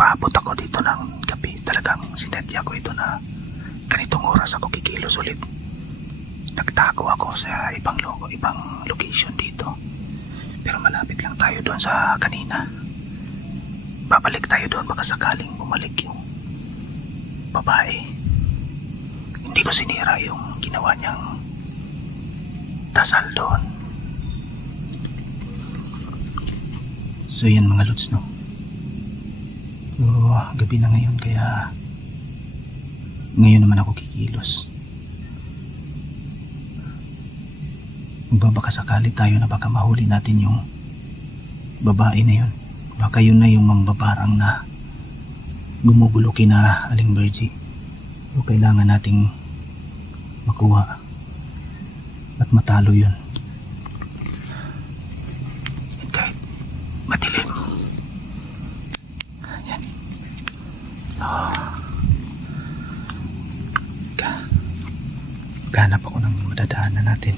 Paabot ako dito ng gabi. Talagang sinadya ko ito na ganitong oras ako kikilos ulit. Nagtago ako sa ibang location dito. Pero malapit lang tayo doon sa kanina. Babalik tayo doon baka sakaling bumalik yung babae. Hindi ko sinira yung ginawa niyang dasal doon. So yan mga lods, no? So gabi na ngayon kaya ngayon naman ako kikilos. Magbabaka sakali tayo na baka mahuli natin yung babae na yun. Baka yun na yung mambabarang na gumugulo kina Aling Virgie. So kailangan nating makuha at matalo yun. And kahit madilim. Ayan. Ganap ako ng madadaanan natin.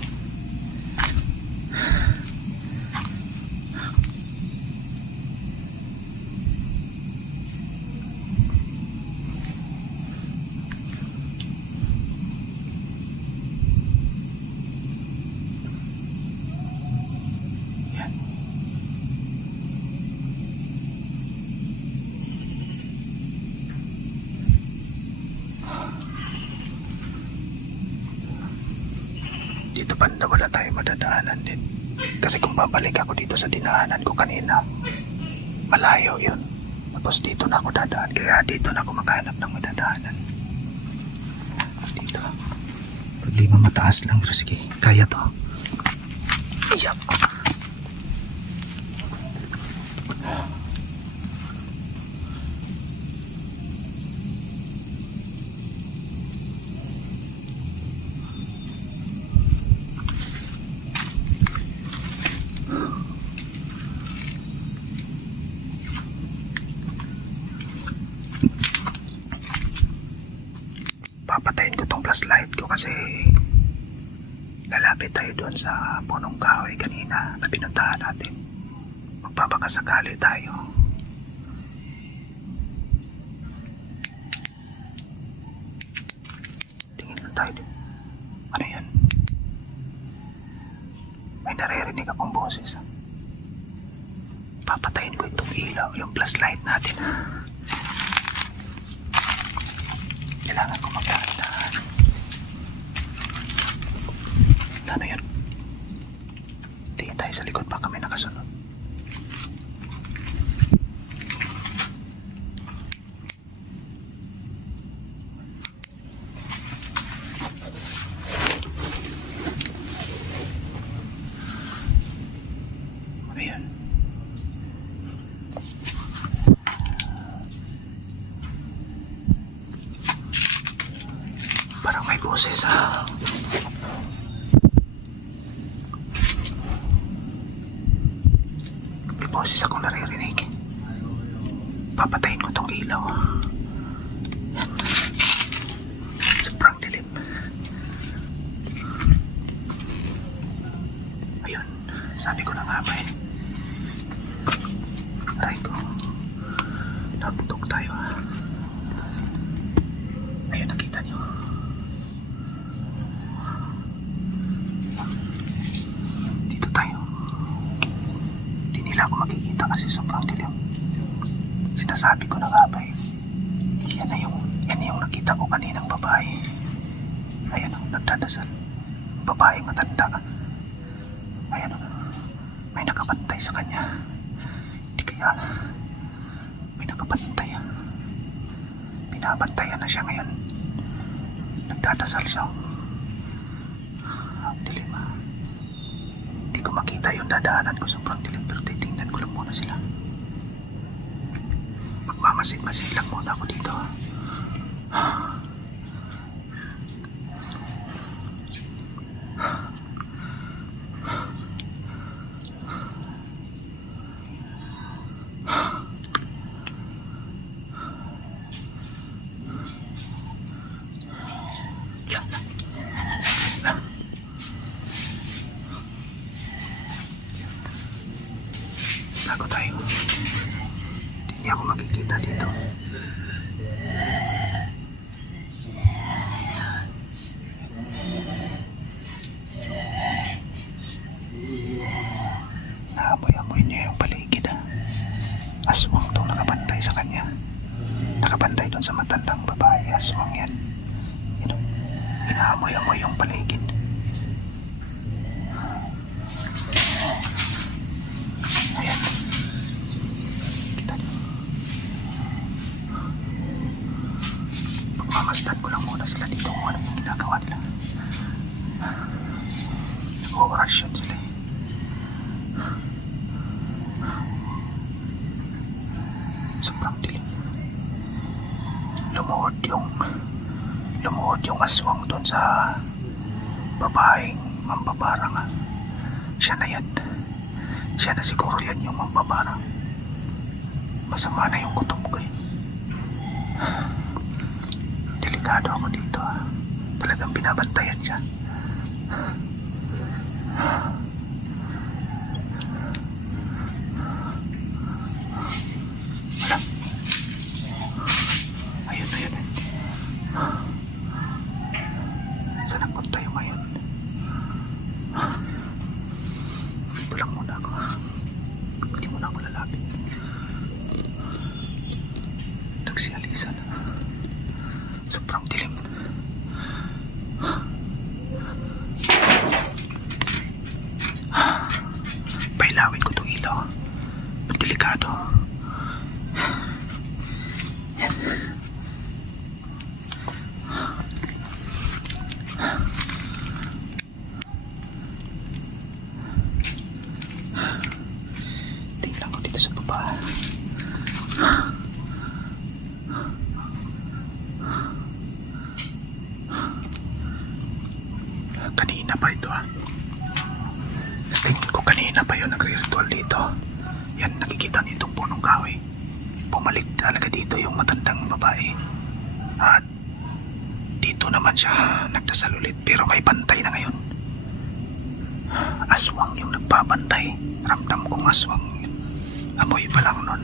Dito banda wala tayo madadaanan din. Kasi kung babalik ako dito sa dinaanan ko kanina, malayo yun. Tapos dito na ako dadaan. Kaya dito na ako maghanap ng madadaanan. Dito. Problema mataas lang. Pero sige, kaya to. Yup. Papatayin ko tong flashlight ko kasi lalapit tayo doon sa punong kahoy kanina na pinuntahan natin. Magpapakasakali tayo. Tingin lang tayo din. Ano yan? May naririnig akong boses. Papatayin ko itong ilaw, yung flashlight natin. Kailangan ko magdahan-dahan. Ano yun? Tingin tayo sa likod, baka may nakasunod. Ano yun? Parang may boses ha. May boses akong naririnig. Papatayin ko tong ilaw. Yan. Sobrang dilim. Ayun. Sabi ko na nga ba eh. Aray ko. Nabutok tayo ha. Ayun, nakita niyo. Dito tayo. Hindi nila ako makikita kasi sobrang dilim. Sinasabi ko na nga ba eh. Yan na yung nakita ko kaninang babae. Ayan o, nagdadasal. Babaeng matanda. Ayan o, may nakabantay sa kanya. Hindi kaya may nakabantay. Binabantayan na siya ngayon. Nagdadasal siya. Ang dilim ha. Hindi ko makita yung dadaanan ko, sobrang dilim, pero titingnan ko lang muna sila. Magmamasid-masid lang muna ako dito. Tago tayo. Hindi ako makikita dito. Naamoy-amoy niya yung paligid ah. Aswang tong nakabantay sa kanya. Nakabantay doon sa matandang babae. Aswang yan. You know, inaamoy-amoy yung paligid. Ayan. Kita niyo. Pagmamasdan ko lang muna sila dito kung ano yung ginagawa nila. Nag-oorasyon sila eh. Sobrang dilim. Lumuhod yung aswang doon sa babaeng mambabarang. Siya na yan. Siya na siguro yan yung mambabarang. Masama na yung kutob ko eh. Delikado ako dito ah. Talagang binabantayan siya. Wala. Ayun na yun eh. Saan nagpunta yung ngayon? Dito lang muna ako. Hindi muna ako lalapit. Nagsialisan. Sobrang dilim. Pailawin ko itong ilaw. Delikado. Tingnan ko dito sa baba. Kanina pa ito ah. Tingin ko kanina pa yun nagre-ritual dito. Yan, nakikita niyo itong punong kahoy. Bumalik talaga dito yung matandang babae. At dito naman siya nagdasal ulit. Pero may bantay na ngayon. Aswang yung nagbabantay. Ramdam kong aswang yun. Amoy pa lang nun.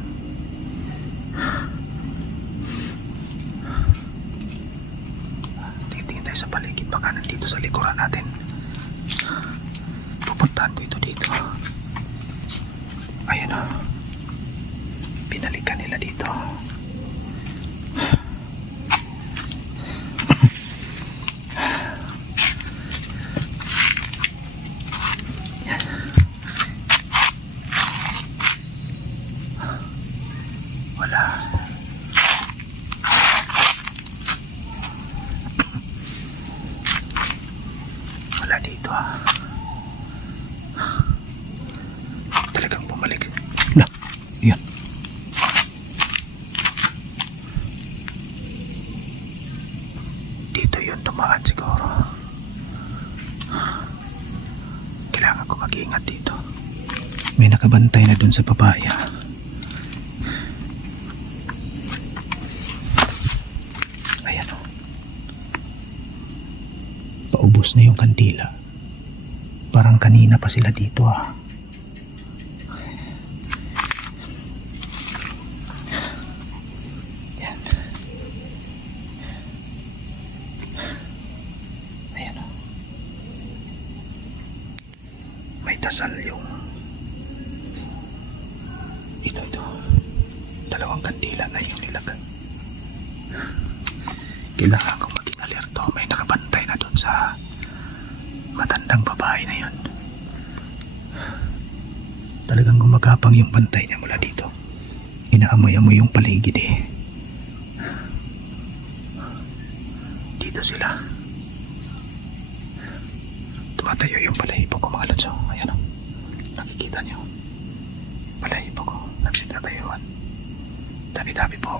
Tingin tayo sa paligid. Baka nandito sa likuran natin. Pupuntahan ko ito dito. Ayan o. Pinalikan nila dito. Wala. Wala dito ah. Talagang bumalik. Na, yan. Dito yun dumaan siguro. Kailangan ko mag-iingat dito. May nakabantay na dun sa papaya. Ayan o. Paubos na yung kandila. Parang kanina pa sila dito ah. Yan. Ayan o. May dasal yung ito. Dalawang kandila na yung nilagay. Kailangan ko maging alerto. May nakabantay na dun sa matandang babae na yun. Talagang gumagapang yung bantay niya mula dito. Inaamoy-amoy yung paligid eh. Dito sila. Tumatayo yung balahibo ko mga lotso. Ayan o. Nakikita niyo. Balahibo ko. Nagsitatayuan. Dami-dami po.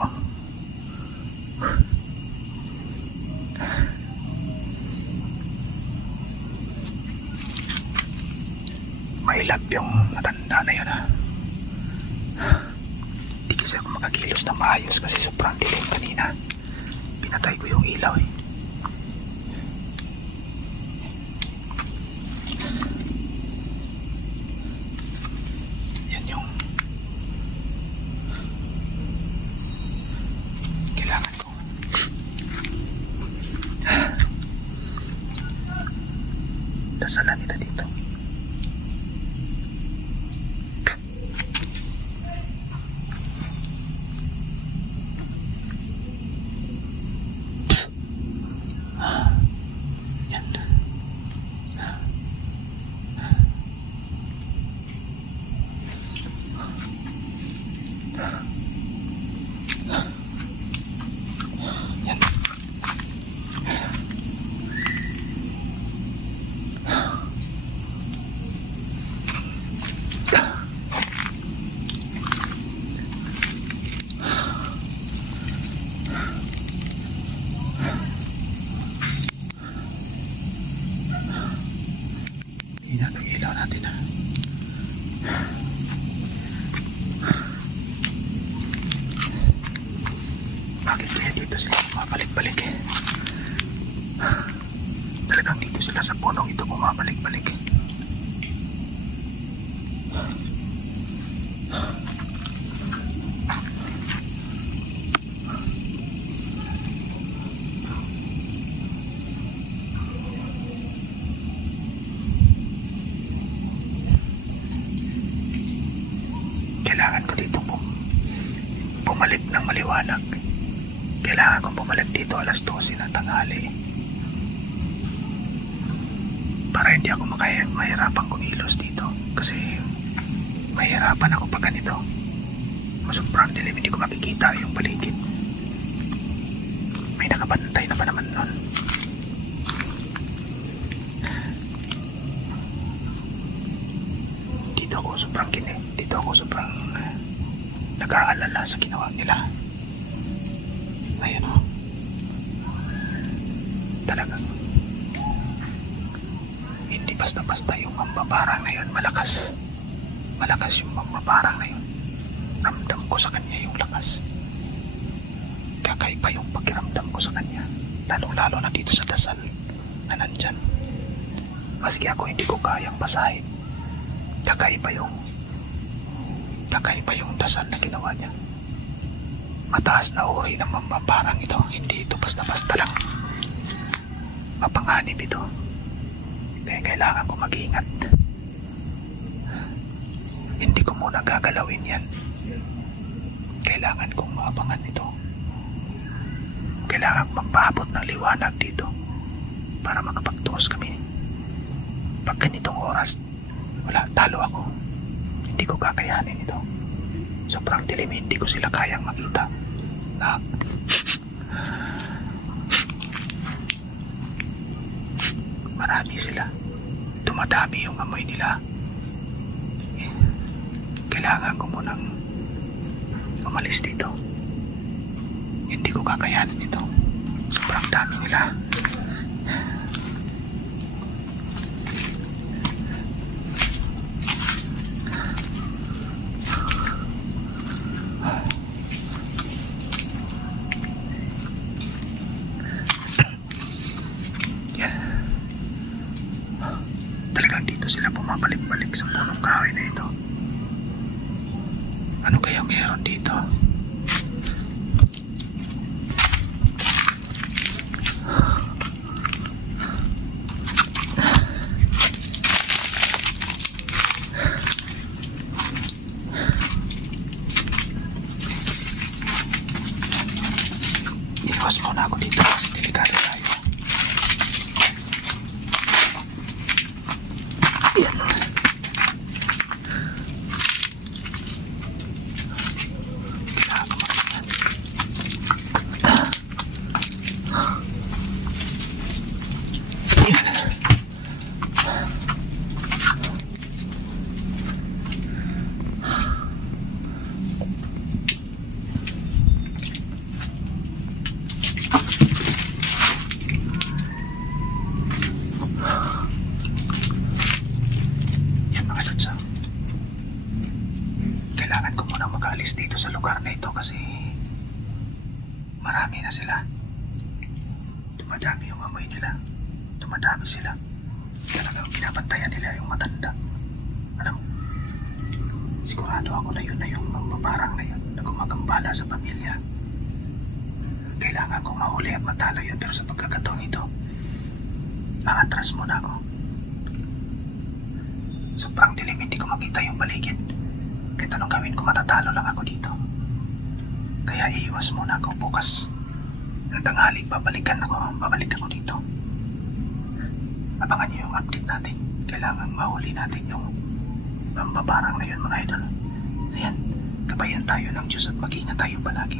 Mailap yung matanda na yun ah. Di kasi ako makakilos na maayos kasi sobrang dilim kanina. Pinatay ko yung ilaw eh. Yan yung Yan. Ilaw natin ha. Bakit kaya dito sila bumabalik-balik eh? Talagang dito sila sa punong ito bumabalik-balik eh. Kailangan ko dito bumalik ng maliwanag. Kailangan kong bumalik dito alas 12 ng tanghali para hindi ako mahirapan kumilos dito kasi mahirapan ako pag ganito. Sobrang dilim, hindi ko makikita yung paligid. May nakabantay na pa naman nun. Dito ako sobrang nag-aalala sa ginawa nila. Ayan o. Talagang hindi basta-basta yung mambabarang na yun. Malakas yung mambabarang na yun. Ramdam ko sa kanya yung lakas. Kakaiba yung pakiramdam ko sa kanya. Lalo na dito sa dasal na nandyan. Maski ako hindi ko kayang basahin. Kakaiba yung dasal na ginawa niya. Mataas na uri ng mambabarang ito. Hindi ito basta-basta lang. Mapanganib ito. Kaya kailangan ko mag-ingat. Hindi ko muna gagalawin yan. Kailangan kong maabangan ito. Kailangan magpaabot ng liwanag dito para makapagtuos kami. Pag ganitong oras, wala, talo ako. Hindi ko kakayanin ito. Sobrang dilim, hindi ko sila kayang makita. Marami sila. Dumadami yung amoy nila. Kailangan ko munang umalis dito. Hindi ko kakayanin ito. Sobrang dami nila. Talagang dito sila bumabalik-balik sa punong kahoy na ito. Ano kaya meron dito? Iwas muna ako dito kasi delikado tayo. Yan. Kailangan ko makita. Yan. Kailangan ko muna mag-alis dito sa lugar na ito kasi marami na sila. Dumadami yung amoy nila. Dumadami sila. Talagang binabantayan nila yung matanda. Ano? Sigurado ako na yun na yung mambabarang na yun na gumagambala sa pamilya. Kailangan kong mahuli at matalo yun, pero sa pagkakataon ito, aatras muna ako. Sobrang dilim, hindi ko makita yung paligid. Kahit anong gawin ko, matatalo lang ako dito. Kaya iiwas muna ako bukas. Ng tanghali, babalik ako dito. Abangan niyo yung update natin. Kailangan mahuli natin yung mambabarang na yun, mga idol. So yan, gabayan tayo ng Diyos at mag-ingat tayo palagi.